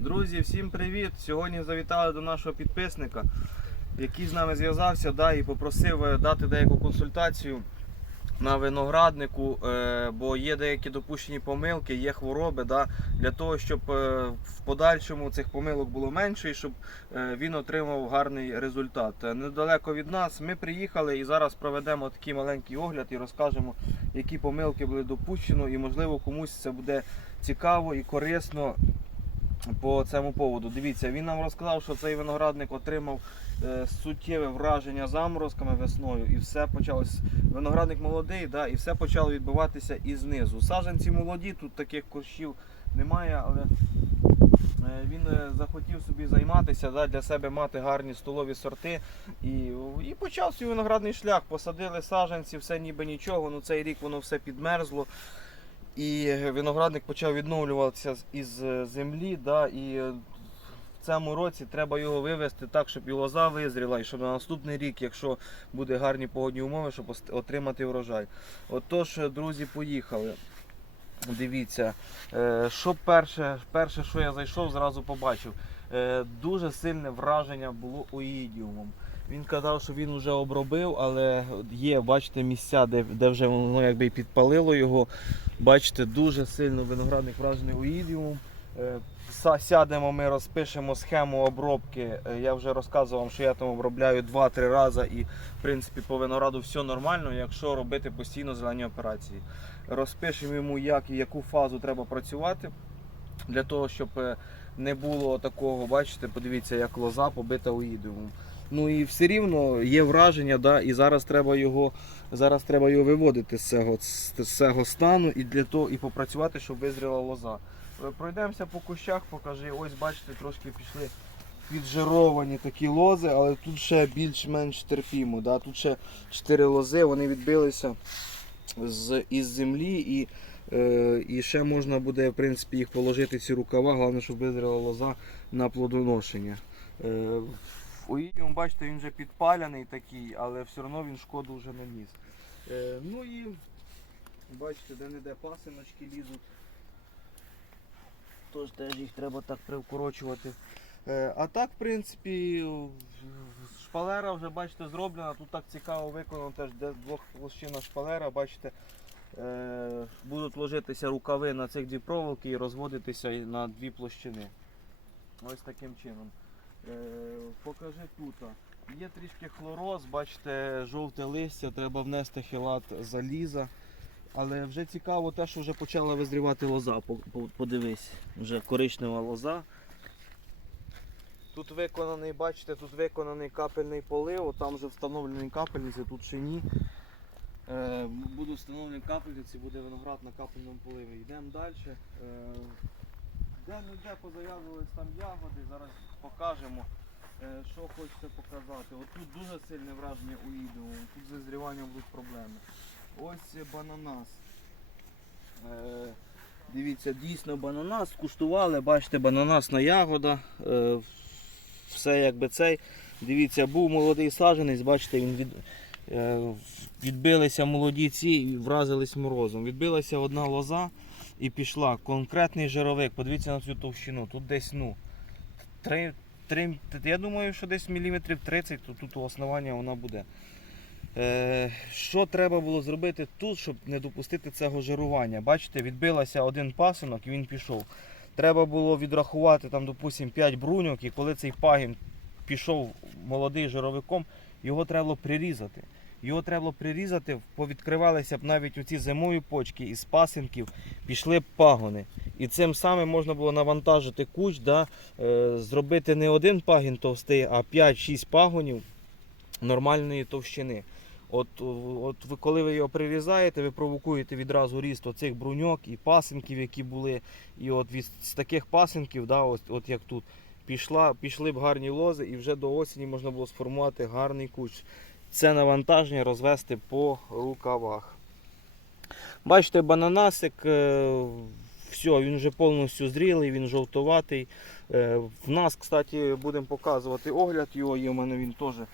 Друзі, всім привіт! Сьогодні завітали до нашого підписника, який з нами зв'язався да, і попросив е, дати деяку консультацію на винограднику, е, бо є деякі допущені помилки, є хвороби. Да, для того, щоб е, в подальшому цих помилок було менше і щоб він отримав гарний результат. Недалеко від нас ми приїхали і зараз проведемо такий маленький огляд і розкажемо, які помилки були допущено, і можливо комусь це буде цікаво і корисно по цьому поводу. Дивіться, він нам розказав, що цей виноградник отримав е, суттєве враження заморозками весною, і все почалось. Виноградник молодий, да, і все почало відбуватися і знизу. Саджанці молоді, тут таких кущів немає, але е, він е, захотів собі займатися, да, для себе мати гарні столові сорти. І, і почав свій виноградний шлях. Посадили саджанці, все ніби нічого. Ну цей рік воно все підмерзло. І виноградник почав відновлюватися із е, землі. Да, і е, в цьому році треба його вивести так, щоб і лоза визріла, і щоб на наступний рік, якщо буде гарні погодні умови, щоб отримати врожай. Отож, е, друзі, поїхали. Дивіться, що перше, перше, що я зайшов, зразу побачив. Дуже сильне враження було оїдіумом. Він казав, що він вже обробив, але є, бачите, місця, де, де вже воно якби і підпалило його. Бачите, дуже сильно виноградник вражений оїдіумом. Е, Сядемо, ми розпишемо схему обробки. Е, Я вже розказував, що я там обробляю 2-3 рази і в принципі по винограду все нормально, якщо робити постійно зелені операції. Розпишемо йому, як і яку фазу треба працювати для того, щоб е, не було такого, бачите, подивіться, як лоза побита оїдіумом. Ну і все рівно є враження, да, і зараз треба його, зараз треба його виводити з цього, з, цього стану і для того і попрацювати, щоб визріла лоза. Пройдемося по кущах, покажи. Ось бачите, трошки пішли піджировані такі лози, але тут ще більш-менш терпімо. Да? Тут ще 4 лози, вони відбилися з, із землі і, е, і ще можна буде в принципі, їх положити ці рукава, головне, щоб визріла лоза на плодоношення. Е, Оїдіум, бачите, він вже підпаляний такий, але все одно він шкоду вже не ніс. Е, ну і бачите, де-не-де пасиночки лізуть. Тож теж їх треба так привкорочувати. Е, а так, в принципі, шпалера вже бачите зроблена. Тут так цікаво виконано теж де двохплощина шпалера, бачите. Е, будуть ложитися рукави на цих дві проволоки і розводитися на дві площини. Ось таким чином. Е, покажи тут. Є трішки хлороз, бачите, жовте листя, треба внести хілат заліза. Але вже цікаво те, що вже почала визрівати лоза. По- по- Подивись, вже коричнева лоза. Тут виконаний, бачите, тут виконаний капельний полив, там вже встановлені капельниці, тут ще ні. Е, будуть встановлені капельниці, буде виноград на капельному поливі. Йдемо далі. Е, де не де позав'язувались там ягоди, зараз покажемо, е, що хочеться показати. Тут дуже сильне враження у відео, тут з визріванням будуть проблеми. Ось бананас. Е, дивіться, дійсно бананас. Куштували, бачите, бананасна ягода. Е, все якби цей. Дивіться, був молодий саджанець, бачите, він від, відбилися молоді ці і вразились морозом. Відбилася одна лоза і пішла. Конкретний жировик. Подивіться на цю товщину. Тут десь, ну, 3, 3, я думаю, що десь міліметрів 30, то тут основання вона буде. Е, що треба було зробити тут, щоб не допустити цього жирування? Бачите, відбилося один пасинок і він пішов. Треба було відрахувати там, допустим, 5 бруньок, і коли цей пагін пішов молодий жировиком, його треба було прирізати. Його треба було прирізати, повідкривалися б навіть оці зимові почки із пасинків, пішли б пагони. І цим самим можна було навантажити куч, да, е, зробити не один пагін товстий, а 5-6 пагонів нормальної товщини. От, от ви, коли ви його прирізаєте, ви провокуєте відразу ріст оцих бруньок і пасинків, які були. І от від, з таких пасинків, да, от, от як тут, пішла, пішли б гарні лози, і вже до осені можна було сформувати гарний куч. Це навантаження розвести по рукавах. Бачите, бананасик, е, все, він вже повністю зрілий, він жовтуватий. Е, В нас, кстати, будемо показувати огляд його, є в мене він теж е,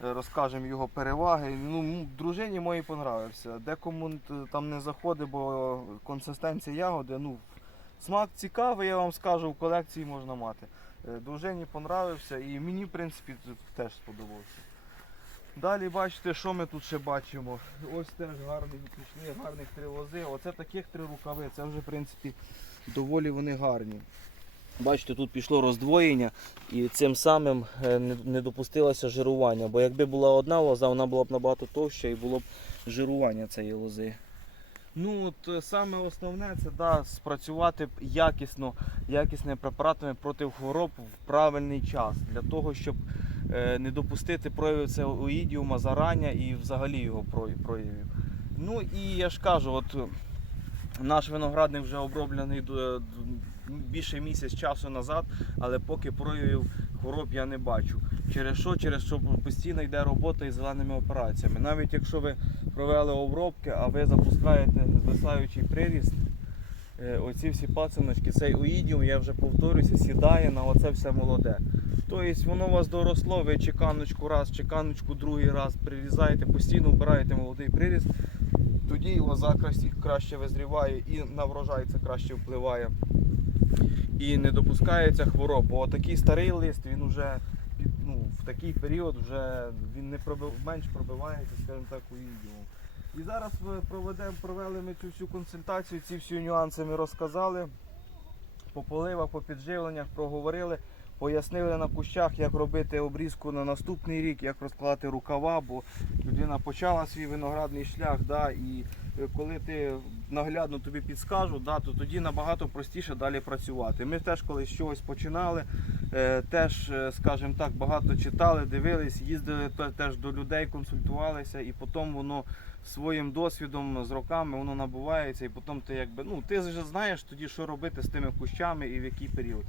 розкажемо його переваги. Ну, дружині моїй понравився. Декому там не заходить, бо консистенція ягоди, ну, Смак цікавий, я вам скажу, в колекції можна мати. Дружині понравився і мені, в принципі, теж сподобався. Далі бачите, що ми тут ще бачимо. Ось теж гарні пішли, гарних три лози. Оце таких три рукави, це вже в принципі доволі вони гарні. Бачите, тут пішло роздвоєння і цим самим е, не- не допустилося жирування. Бо якби була одна лоза, вона була б набагато товща і було б жирування цієї лози. Ну от е, саме основне це да, спрацювати якісно, якісними препаратами проти хвороб в правильний час для того, щоб е, не допустити проявів цього оїдіума зарання і взагалі його проявів. Ну і я ж кажу, от е, наш виноградник вже оброблений більше місяць часу назад, але поки проявів хвороб я не бачу. Через що? Через що постійно йде робота із зеленими операціями. Навіть якщо ви провели обробки, а ви запускаєте звисаючий приріст, е, оці всі пацаночки, цей оїдіум, я вже повторюся, сідає на оце все молоде. Тобто воно у вас доросло, ви чеканочку раз, чеканочку другий раз прирізаєте, постійно вбираєте молодий приріст, тоді лоза краще, краще визріває і на врожай це краще впливає. І не допускається хвороб. Бо такий старий лист, він вже такий період вже він не пробив, менш пробивається, скажімо так, у індіуму. І зараз проведемо, провели ми цю всю консультацію, ці всі нюанси ми розказали. По поливах, по підживленнях проговорили, пояснили на кущах, як робити обрізку на наступний рік, як розкладати рукава, бо людина почала свій виноградний шлях, да, і коли ти наглядно тобі підскажу, да, то тоді набагато простіше далі працювати. Ми теж колись з чогось починали, е, теж, е, скажімо так, багато читали, дивились, їздили теж до людей, консультувалися, і потім воно своїм досвідом з роками воно набувається, і потім ти якби ну ти вже знаєш тоді, що робити з тими кущами і в який період.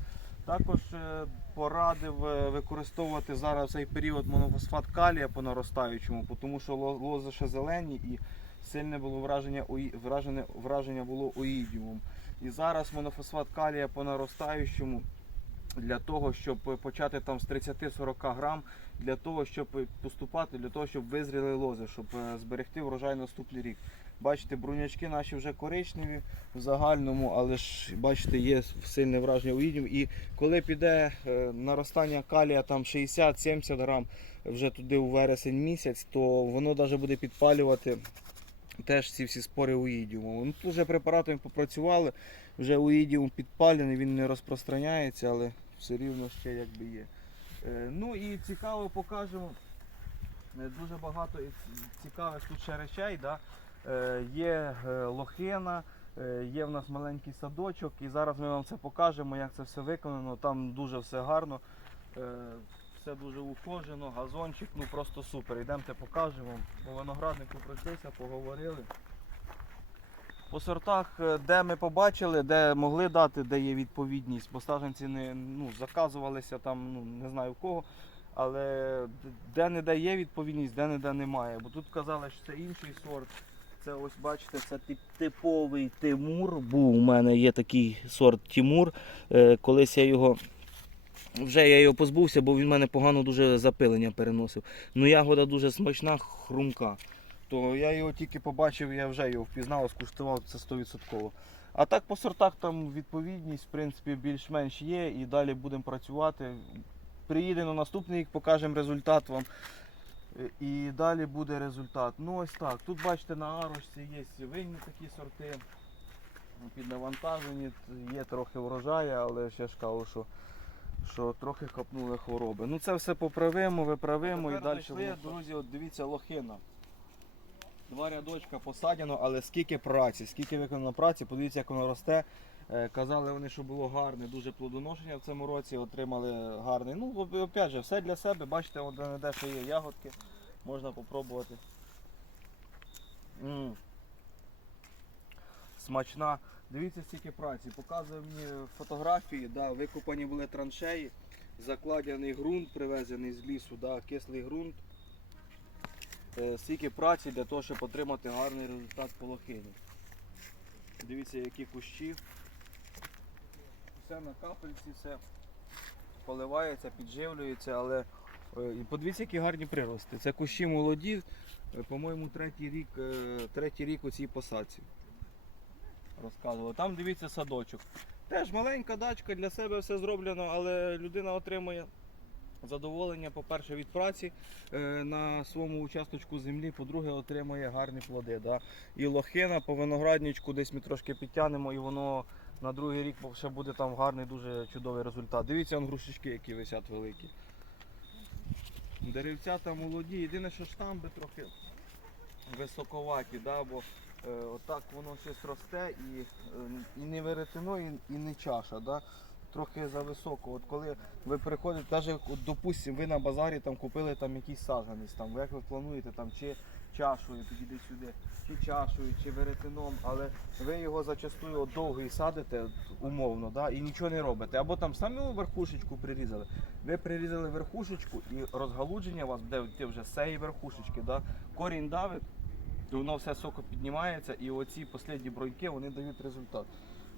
Також е, порадив е, використовувати зараз цей період монофосфат калія по наростаючому, тому що ло- лози ще зелені і сильне було враження, вражене, враження було оїдіумом. І зараз монофосфат калія по наростаючому для того, щоб почати там з 30-40 грам, для того, щоб поступати, для того, щоб визріли лози, щоб е, зберегти врожай наступний рік. Бачите, брунячки наші вже коричневі в загальному, але ж бачите, є сильне враження уїдів. І коли піде е, наростання калія там 60-70 грам вже туди у вересень місяць, то воно навіть буде підпалювати теж ці всі спори уїдіуму. Ну, тут вже препаратами попрацювали, вже уїдіум підпалений, він не розпространяється, але все рівно ще якби є. Е, Ну і цікаво покажемо. е, Дуже багато цікавих тут ще речей. Да? Е, Є лохина, є в нас маленький садочок, і зараз ми вам це покажемо, як це все виконано. Там дуже все гарно, все дуже ухожено, газончик, ну просто супер. Йдемте покажемо. По винограднику пройшлися, поговорили. По сортах, е, де ми побачили, де могли дати, де є відповідність, бо саджанці не ну, заказувалися там, ну не знаю в кого. Але де не де є відповідність, де не де немає. Бо тут казали, що це інший сорт. Це ось бачите, це тип- типовий Тимур. Був у мене є такий сорт Тимур. Е, колись я його. Вже я його позбувся, бо він в мене погано дуже запилення переносив. Ну ягода дуже смачна, хрумка. То я його тільки побачив, я вже його впізнав, скуштував це 100%. А так по сортах там відповідність, в принципі, більш-менш є і далі будемо працювати. Приїде на наступний рік, покажемо результат вам. І далі буде результат. Ну ось так. Тут бачите на арочці є винні такі сорти. Під навантажені, є трохи врожаю, але ще ж кажу, що, що трохи капнули хвороби. Ну це все поправимо, виправимо і далі. Знайшли, друзі, от дивіться, лохина. Два рядочка посадено, але скільки праці, скільки виконано праці, подивіться, як воно росте. Е, Казали вони, що було гарне, дуже плодоношення в цьому році, отримали гарний. Ну, опять же, все для себе. Бачите, от де де ще є ягодки, можна попробувати. М. Смачна. Дивіться, скільки праці. Показує мені фотографії, да, викопані були траншеї, закладений ґрунт, привезений з лісу, да, кислий ґрунт. Е, Скільки праці для того, щоб отримати гарний результат по лохині. Дивіться, які кущі. Все на капельці, все поливається, підживлюється, але е, і подивіться, які гарні прирости. Це кущі молоді, е, по-моєму, третій рік, е, третій рік у цій посадці. Розказували. Там дивіться садочок. Теж маленька дачка, для себе все зроблено, але людина отримує задоволення, по-перше, від праці е, на своєму участочку землі, по-друге, отримує гарні плоди. Да? І лохина по виноградничку десь ми трошки підтягнемо, і воно на другий рік ще буде там гарний, дуже чудовий результат. Дивіться, он грушечки, які висять великі. Деревця там молоді, єдине, що штамби трохи високоваті, да? бо отак воно щось росте і, е, і не веретено, і, і не чаша. Да? Трохи зависоко. От коли ви приходите, навіть, от, допустим, ви на базарі там купили там якийсь саджанець, там, як ви плануєте, там, чи чашою, підійди сюди, чи чашою, чи веретеном, але ви його зачастую от довгий садите умовно, да, і нічого не робите. Або там саму верхушечку прирізали. Ви прирізали верхушечку і розгалудження у вас буде вже з цієї верхушечки. Да? Корінь давить, і воно все соко піднімається, і оці останні броньки вони дають результат.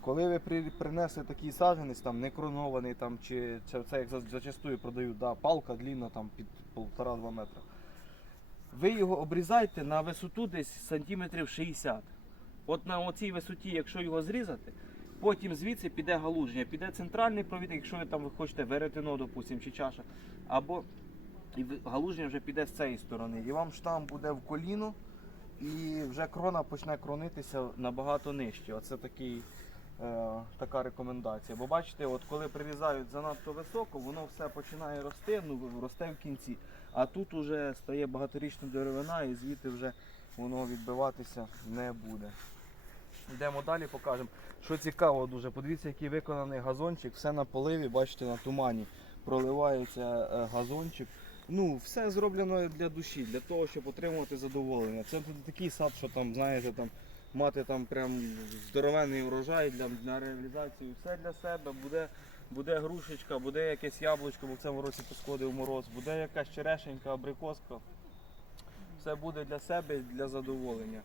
Коли ви при, принесли такий саджанець, там не кронований, там, чи це, це як зачастую продають, да, палка длінна там, під 1,5-2 метри. Ви його обрізайте на висоту десь сантиметрів 60. От на оцій висоті, якщо його зрізати, потім звідси піде галуження, піде центральний провід, якщо ви там ви хочете веретено, допустим, чи чаша, або і галуження вже піде з цієї сторони. І вам штамп буде в коліно, і вже крона почне кронитися набагато нижче. Оце такий, е, така рекомендація. Бо бачите, от коли прирізають занадто високо, воно все починає рости, ну росте в кінці. А тут уже стає багаторічна деревина і звідти вже воно відбиватися не буде. Йдемо далі, покажемо. Що цікаво дуже, подивіться, який виконаний газончик, все на поливі, бачите, на тумані. Проливається е, газончик. Ну, все зроблено для душі, для того, щоб отримувати задоволення. Це не такий сад, що там, знаєте, там мати там прям здоровенний урожай для, для реалізації. Все для себе, буде, буде грушечка, буде якесь яблучко, бо в цьому році посходив мороз, буде якась черешенька, абрикоска. Все буде для себе для задоволення.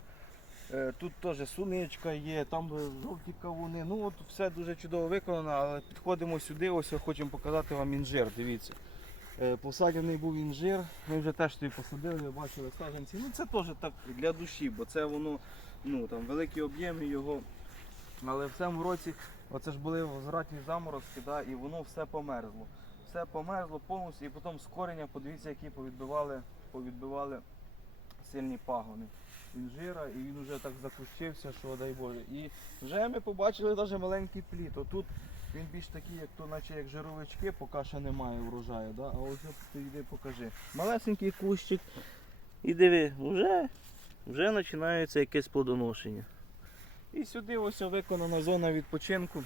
Е, Тут теж суничка є, там жовті кавуни. Ну от все дуже чудово виконано, але підходимо сюди, ось хочемо показати вам інжир. Дивіться. Е, Посаджений був інжир, ми вже теж тобі посадили, ви бачили саджанці. Ну це теж так для душі, бо це воно ну, там, великі об'єми його. Але в цьому році оце ж були возвратні заморозки, да, і воно все померзло. Все померзло повністю, і потім з кореня, подивіться, які повідбивали, повідбивали сильні пагони інжира, і він вже так закущився, що дай Боже. І вже ми побачили навіть маленький плід. Отут він більш такий, як то, наче як жировички, поки ще немає врожаю. Да? А ось ти йди покажи. Малесенький кущик. І диви, вже, вже починається якесь плодоношення. І сюди ось виконана зона відпочинку.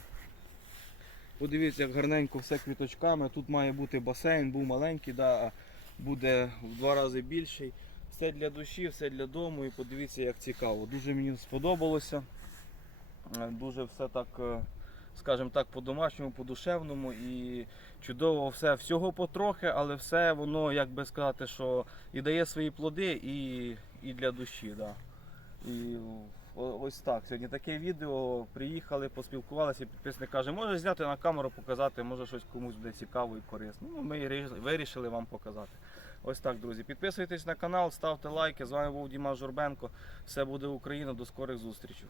Подивіться, як гарненько все квіточками. Тут має бути басейн, був маленький, да, а буде в два рази більший. Все для душі, все для дому і подивіться, як цікаво. Дуже мені сподобалося. Е, Дуже все так, е, скажімо так, по-домашньому, по-душевному і чудово все. Всього потрохи, але все воно, як би сказати, що і дає свої плоди, і, і для душі. Да. І ось так. Сьогодні таке відео. Приїхали, поспілкувалися. Підписник каже, може зняти на камеру, показати, може щось комусь буде цікаво і корисно. Ну, ми вирішили вам показати. Ось так, друзі. Підписуйтесь на канал, ставте лайки. З вами був Діма Журбенко. Все буде Україна. До скорих зустрічей.